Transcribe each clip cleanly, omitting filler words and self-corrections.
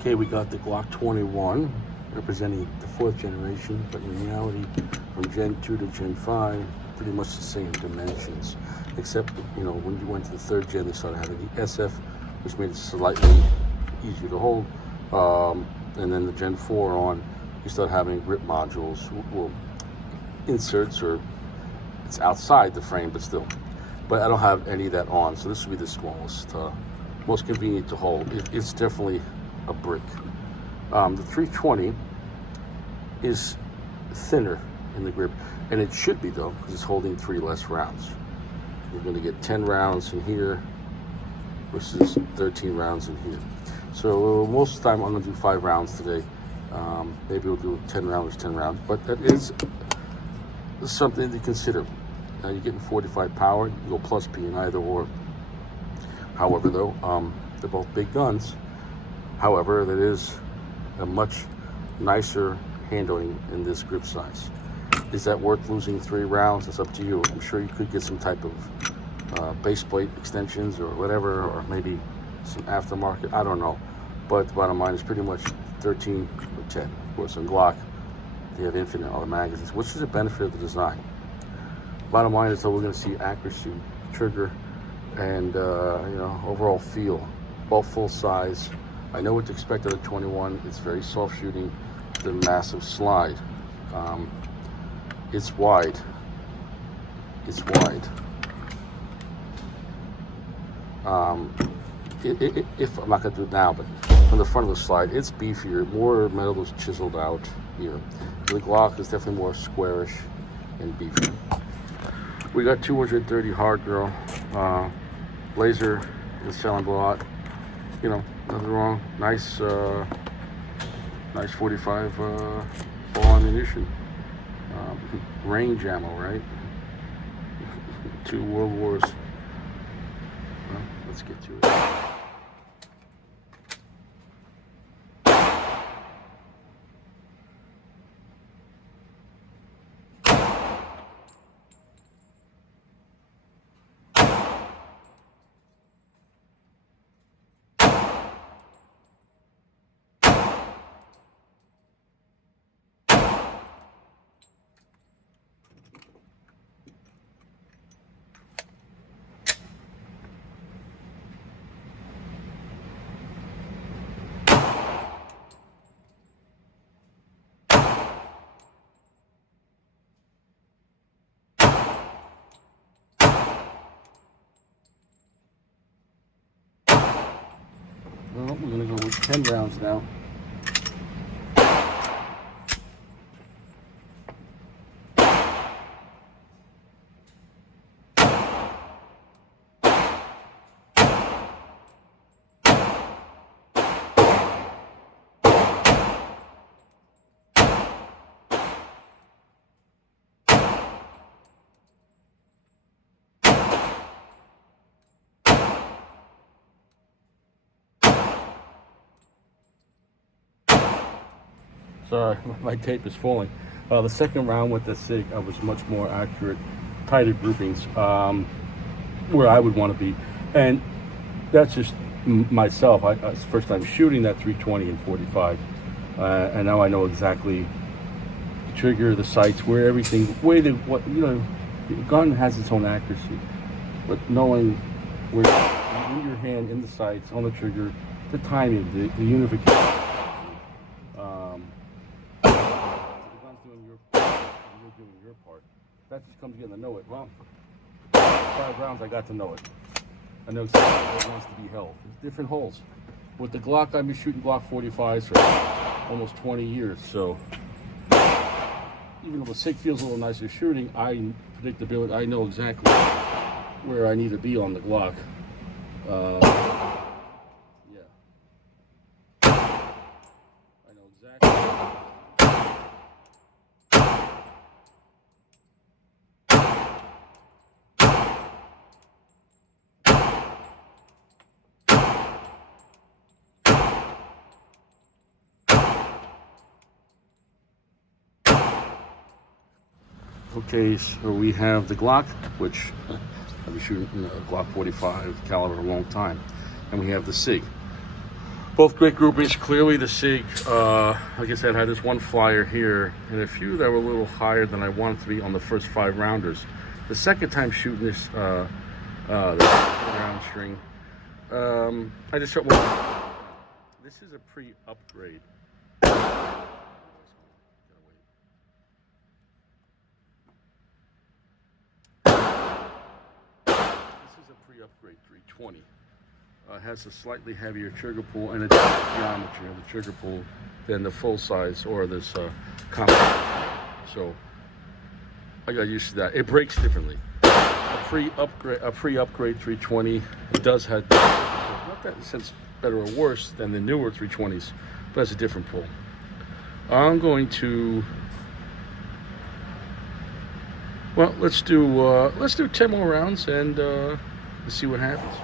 Okay, we got the Glock 21, representing the 4th generation, but in reality, from Gen 2 to Gen 5, pretty much the same dimensions. Except, when you went to the 3rd gen, they started having the SF, which made it slightly easier to hold. And then the Gen 4 on, you start having grip modules, or inserts, or it's outside the frame, but still. But I don't have any of that on, so this would be the smallest, most convenient to hold. It's definitely a brick. The 320 is thinner in the grip, and it should be though, because it's holding 3 less rounds. You're going to get 10 rounds in here versus 13 rounds in here. So most of the time I'm going to do 5 rounds today. Maybe we'll do 10 rounds, but that is something to consider. Now you're getting 45 power, you can go plus P in either or. However though, they're both big guns. However, there is a much nicer handling in this grip size. Is that worth losing 3 rounds? It's up to you. I'm sure you could get some type of base plate extensions or whatever, or maybe some aftermarket, I don't know. But the bottom line is pretty much 13 or 10. Of course, on Glock, they have infinite other magazines, which is a benefit of the design. Bottom line is that we're going to see accuracy, trigger, and overall feel, both full size. I know what to expect of the 21. It's very soft shooting, the massive slide. It's wide. If I'm not gonna do it now, but on the front of the slide, it's beefier, more metal is chiseled out here. The Glock is definitely more squarish and beefier. We got 230 hard girl, laser, is selling blowout. Nothing wrong. Nice 45 ball ammunition. Range ammo, right? 2 world wars. Well, let's get to it. Well, we're going to go with 10 rounds now. Sorry, my tape is falling. The second round with the SIG, I was much more accurate, tighter groupings, where I would want to be. And that's just myself. It's the first time shooting that 320 and 45. And now I know exactly the trigger, the sights, where everything, the gun has its own accuracy. But knowing where in your hand, in the sights, on the trigger, the timing, the unification. You're doing your part. That just comes together to know it. Well, 5 rounds, I got to know it. I know exactly where it wants to be held. There's different holes. With the Glock, I've been shooting Glock 45s for almost 20 years. So even though the SIG feels a little nicer shooting, predictability, I know exactly where I need to be on the Glock. Yeah. I know exactly. Okay, so we have the Glock, which I've been shooting a Glock 45 caliber a long time, and we have the SIG. Both great groupings. Clearly the SIG, like I said, had this one flyer here and a few that were a little higher than I wanted to be on the first 5 rounders. The second time shooting this the round string, I just shot one. This is a pre-upgrade. This is a pre-upgrade 320. Has a slightly heavier trigger pull and a different geometry of the trigger pull than the full size or this compact. So I got used to that. It breaks differently. A pre-upgrade 320 does have not that in a sense better or worse than the newer 320s, but has a different pull. I'm going to let's do 10 more rounds and let's see what happens.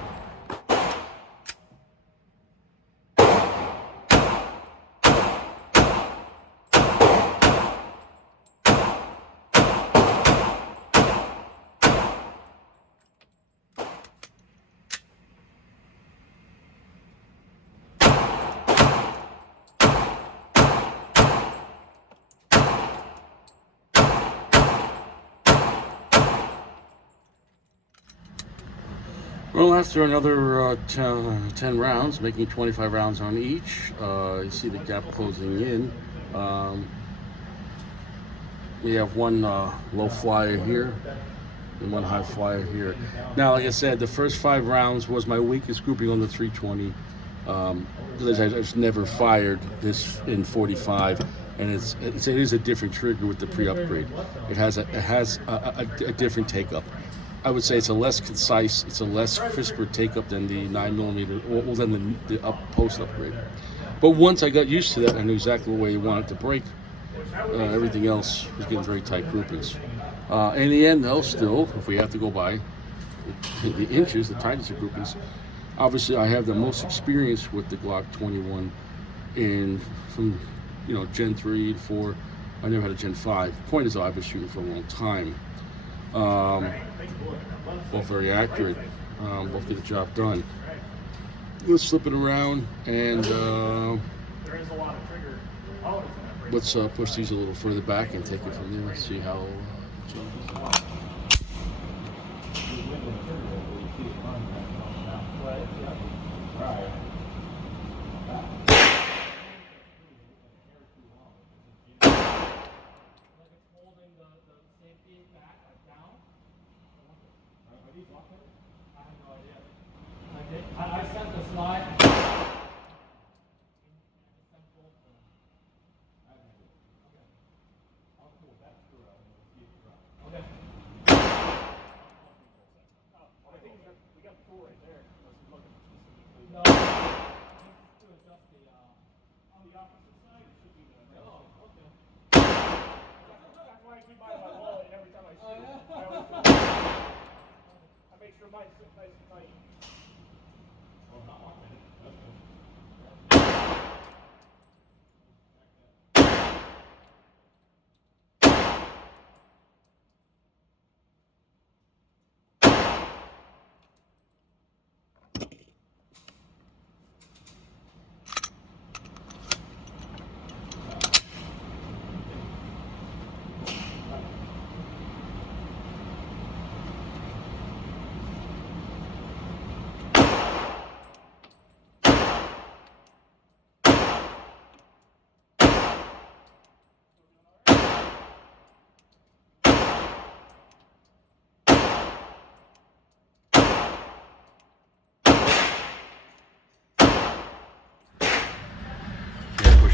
Well, after another 10 rounds, making 25 rounds on each, you see the gap closing in. We have one low flyer here and one high flyer here. Now, like I said, the first 5 rounds was my weakest grouping on the 320. Because I just never fired this in 45, and it is a different trigger with the pre-upgrade. It has a different take-up. I would say it's a less concise, it's a less crisper take-up than the 9mm, or than the post upgrade. But once I got used to that, I knew exactly the way you wanted to break. Everything else was getting very tight groupings. In the end, though, still, if we have to go by the inches, the tightness of groupings, obviously I have the most experience with the Glock 21 from Gen 3 and 4. I never had a Gen 5. Point is, though, I've been shooting for a long time. Both very accurate, both get the job done. Let's flip it around and let's push these a little further back and take it from there. See how I sent the slide.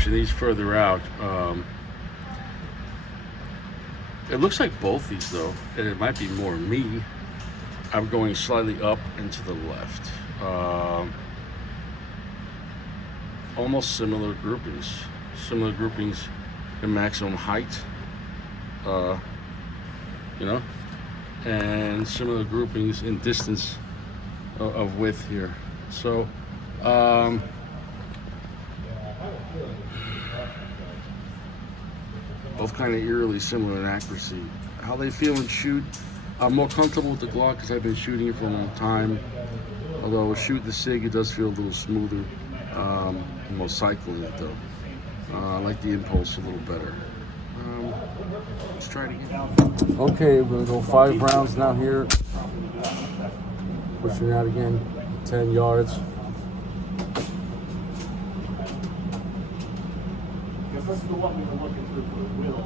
pushing these further out. It looks like both these, though, and it might be more me. I'm going slightly up and to the left. Almost similar groupings in maximum height, and similar groupings in distance of width here. So, both kind of eerily similar in accuracy. How they feel and shoot. I'm more comfortable with the Glock because I've been shooting it for a long time. Although shooting the SIG, it does feel a little smoother. Most cycling it though. I like the impulse a little better. Let's try it again. Okay, we're gonna go 5 rounds now here. Pushing out again, 10 yards. Because this is the one we've been looking through for the wheel.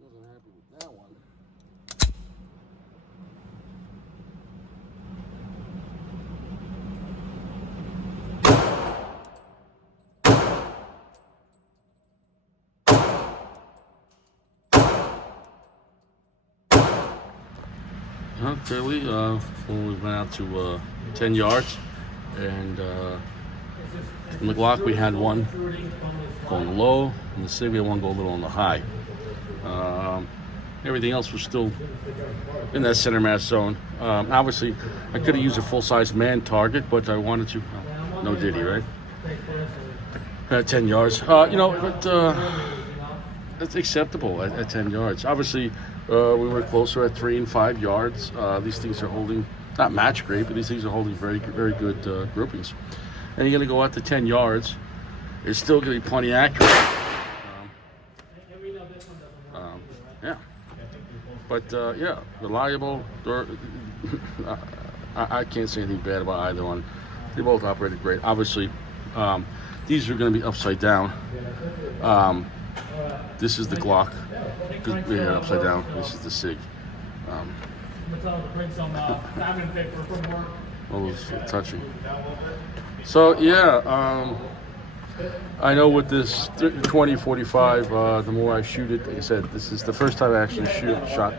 Wasn't happy with that one. Okay, we went out to 10 yards, and in the Glock we had one going low, and the Sig we had one go a little on the high. Everything else was still in that center mass zone. Obviously, I could have used a full-size man target, but I wanted to. No diddy, right? 10 yards. It's acceptable at 10 yards. Obviously, we were closer at 3 and 5 yards. These things are holding, not match great, but these things are holding very, very good groupings. And you're going to go out to 10 yards. It's still going to be plenty accurate. Yeah. But, yeah, reliable. I can't say anything bad about either one. They both operated great. Obviously, these are going to be upside down. This is the Glock. We had upside down. This is the Sig. Well, it was touching. So yeah, I know with this 20-45, the more I shoot it, like I said, this is the first time I actually shot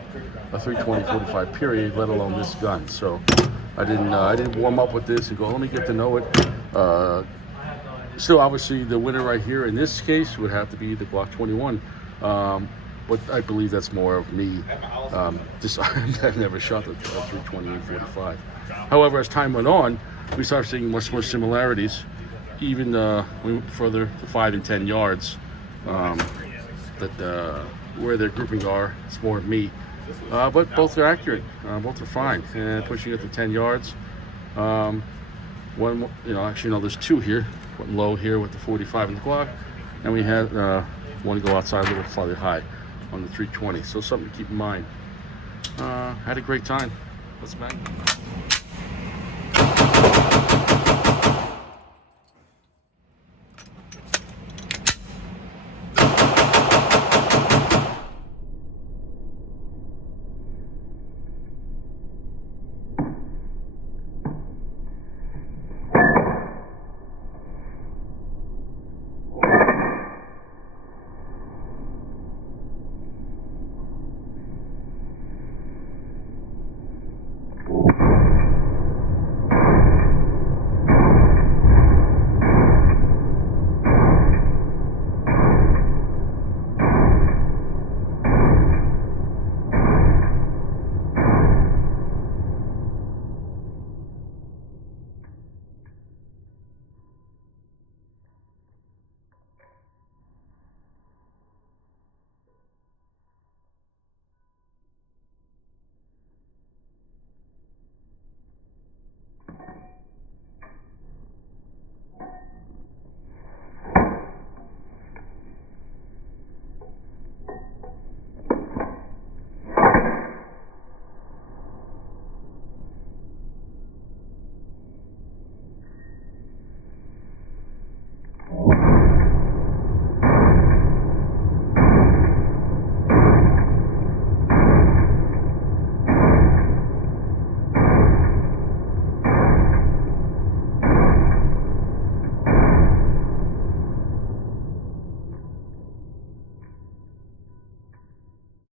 a 320-45 period, let alone this gun. So I didn't warm up with this and go, let me get to know it. Still, obviously, the winner right here in this case would have to be the Glock 21. But I believe that's more of me. I've never shot the 320 and 45. However, as time went on, we started seeing much more similarities. Even we went further to 5 and 10 yards. Where their grouping are, it's more of me. But both are accurate. Both are fine. And pushing it to 10 yards. There's 2 here. Went low here with the 45 and the Glock, and we had one go outside a little farther high on the 320. So something to keep in mind. Had a great time. Let's back.